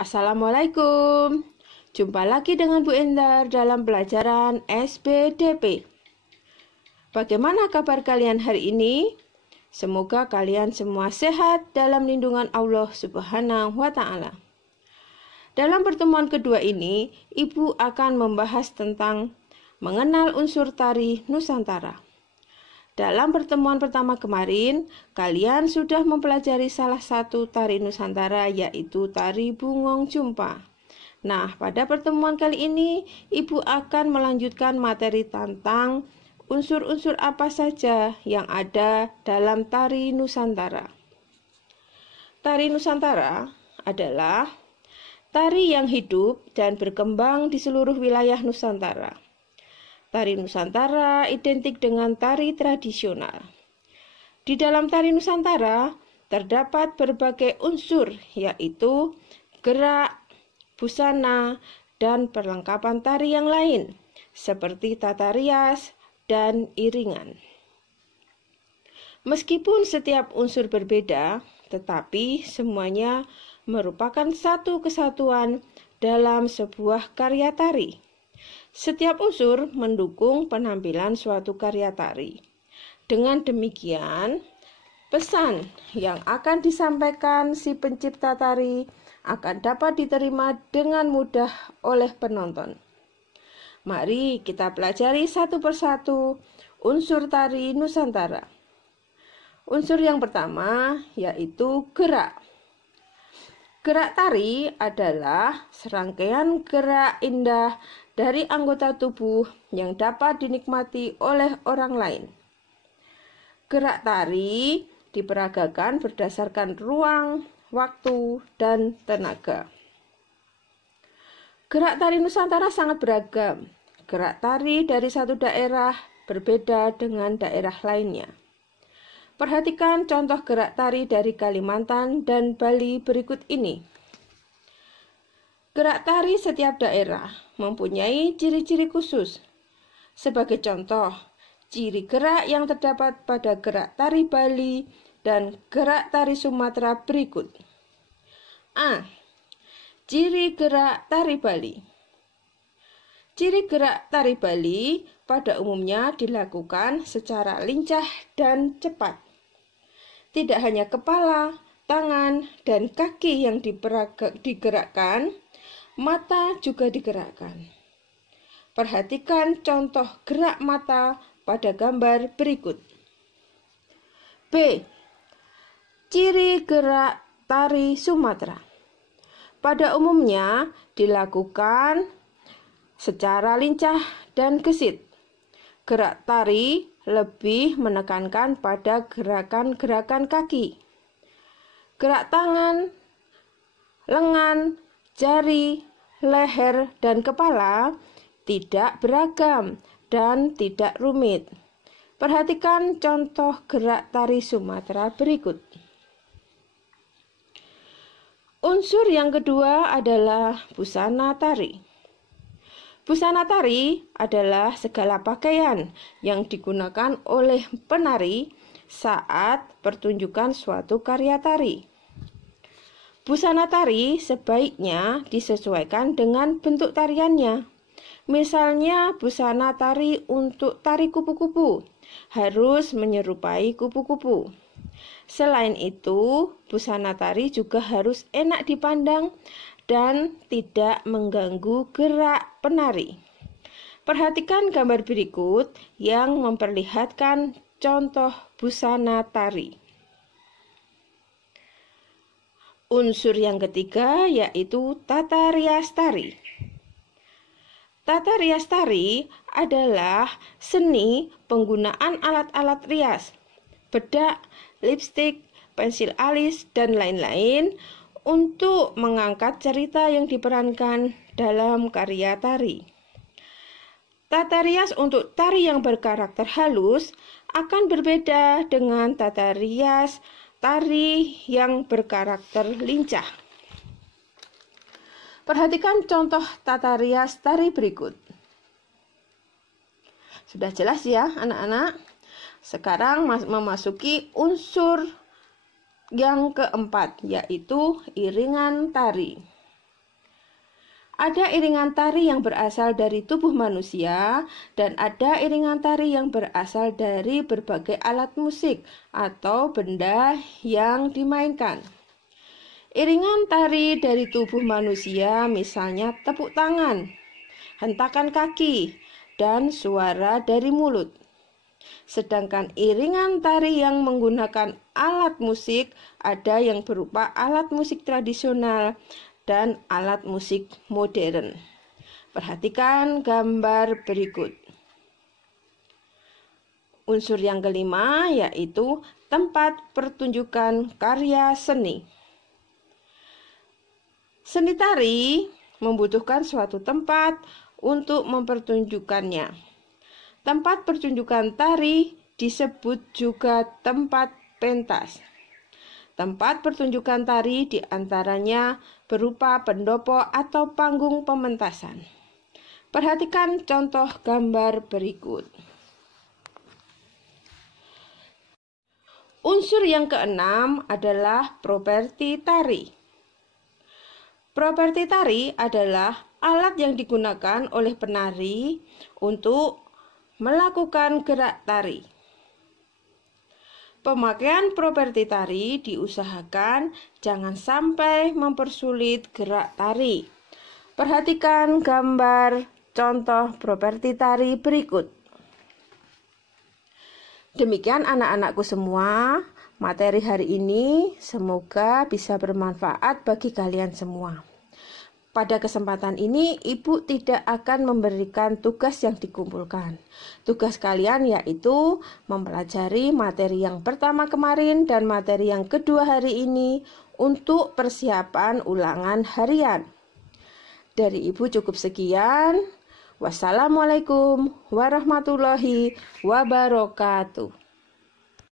Assalamualaikum. Jumpa lagi dengan Bu Endar dalam pelajaran SBDP. Bagaimana kabar kalian hari ini? Semoga kalian semua sehat dalam lindungan Allah Subhanahu wa Ta'ala. Dalam pertemuan kedua ini, Ibu akan membahas tentang mengenal unsur tari Nusantara. Dalam pertemuan pertama kemarin, kalian sudah mempelajari salah satu tari Nusantara, yaitu tari Bungong Jumpa. Nah, pada pertemuan kali ini, Ibu akan melanjutkan materi tentang unsur-unsur apa saja yang ada dalam tari Nusantara. Tari Nusantara adalah tari yang hidup dan berkembang di seluruh wilayah Nusantara. Tari Nusantara identik dengan tari tradisional. Di dalam tari Nusantara terdapat berbagai unsur, yaitu gerak, busana, dan perlengkapan tari yang lain, seperti tata rias dan iringan. Meskipun setiap unsur berbeda, tetapi semuanya merupakan satu kesatuan dalam sebuah karya tari. Setiap unsur mendukung penampilan suatu karya tari. Dengan demikian, pesan yang akan disampaikan si pencipta tari akan dapat diterima dengan mudah oleh penonton. Mari kita pelajari satu persatu unsur tari Nusantara. Unsur yang pertama yaitu gerak. Gerak tari adalah serangkaian gerak indah dari anggota tubuh yang dapat dinikmati oleh orang lain. Gerak tari diperagakan berdasarkan ruang, waktu, dan tenaga. Gerak tari Nusantara sangat beragam. Gerak tari dari satu daerah berbeda dengan daerah lainnya. Perhatikan contoh gerak tari dari Kalimantan dan Bali berikut ini. Gerak tari setiap daerah mempunyai ciri-ciri khusus. Sebagai contoh, ciri gerak yang terdapat pada gerak tari Bali dan gerak tari Sumatera berikut. A. Ciri gerak tari Bali. Ciri gerak tari Bali pada umumnya dilakukan secara lincah dan cepat. Tidak hanya kepala, tangan, dan kaki yang digerakkan, mata juga digerakkan. Perhatikan contoh gerak mata pada gambar berikut. B. Ciri gerak tari Sumatera. Pada umumnya dilakukan secara lincah dan gesit. Gerak tari lebih menekankan pada gerakan-gerakan kaki. Gerak tangan, lengan, jari, leher, dan kepala tidak beragam dan tidak rumit. Perhatikan contoh gerak tari Sumatera berikut. Unsur yang kedua adalah busana tari. Busana tari adalah segala pakaian yang digunakan oleh penari saat pertunjukan suatu karya tari. Busana tari sebaiknya disesuaikan dengan bentuk tariannya. Misalnya, busana tari untuk tari kupu-kupu harus menyerupai kupu-kupu. Selain itu, busana tari juga harus enak dipandang dan tidak mengganggu gerak penari. Perhatikan gambar berikut yang memperlihatkan contoh busana tari. Unsur yang ketiga yaitu tata rias tari. Tata rias tari adalah seni penggunaan alat-alat rias, bedak, lipstik, pensil alis, dan lain-lain untuk mengangkat cerita yang diperankan dalam karya tari. Tata rias untuk tari yang berkarakter halus akan berbeda dengan tata rias tari yang berkarakter lincah. Perhatikan contoh tata rias tari berikut. Sudah jelas ya anak-anak? Sekarang memasuki unsur yang keempat, yaitu iringan tari. Ada iringan tari yang berasal dari tubuh manusia dan ada iringan tari yang berasal dari berbagai alat musik atau benda yang dimainkan. Iringan tari dari tubuh manusia misalnya tepuk tangan, hentakan kaki, dan suara dari mulut. Sedangkan iringan tari yang menggunakan alat musik ada yang berupa alat musik tradisional dan alat musik modern. Perhatikan gambar berikut. Unsur yang kelima yaitu tempat pertunjukan karya seni. Seni tari membutuhkan suatu tempat untuk mempertunjukkannya. Tempat pertunjukan tari disebut juga tempat pentas. Tempat pertunjukan tari diantaranya berupa pendopo atau panggung pementasan. Perhatikan contoh gambar berikut. Unsur yang keenam adalah properti tari. Properti tari adalah alat yang digunakan oleh penari untuk melakukan gerak tari. Pemakaian properti tari diusahakan jangan sampai mempersulit gerak tari. Perhatikan gambar contoh properti tari berikut. Demikian anak-anakku semua, materi hari ini semoga bisa bermanfaat bagi kalian semua. Pada kesempatan ini, Ibu tidak akan memberikan tugas yang dikumpulkan. Tugas kalian yaitu mempelajari materi yang pertama kemarin dan materi yang kedua hari ini untuk persiapan ulangan harian. Dari Ibu cukup sekian. Wassalamualaikum warahmatullahi wabarakatuh.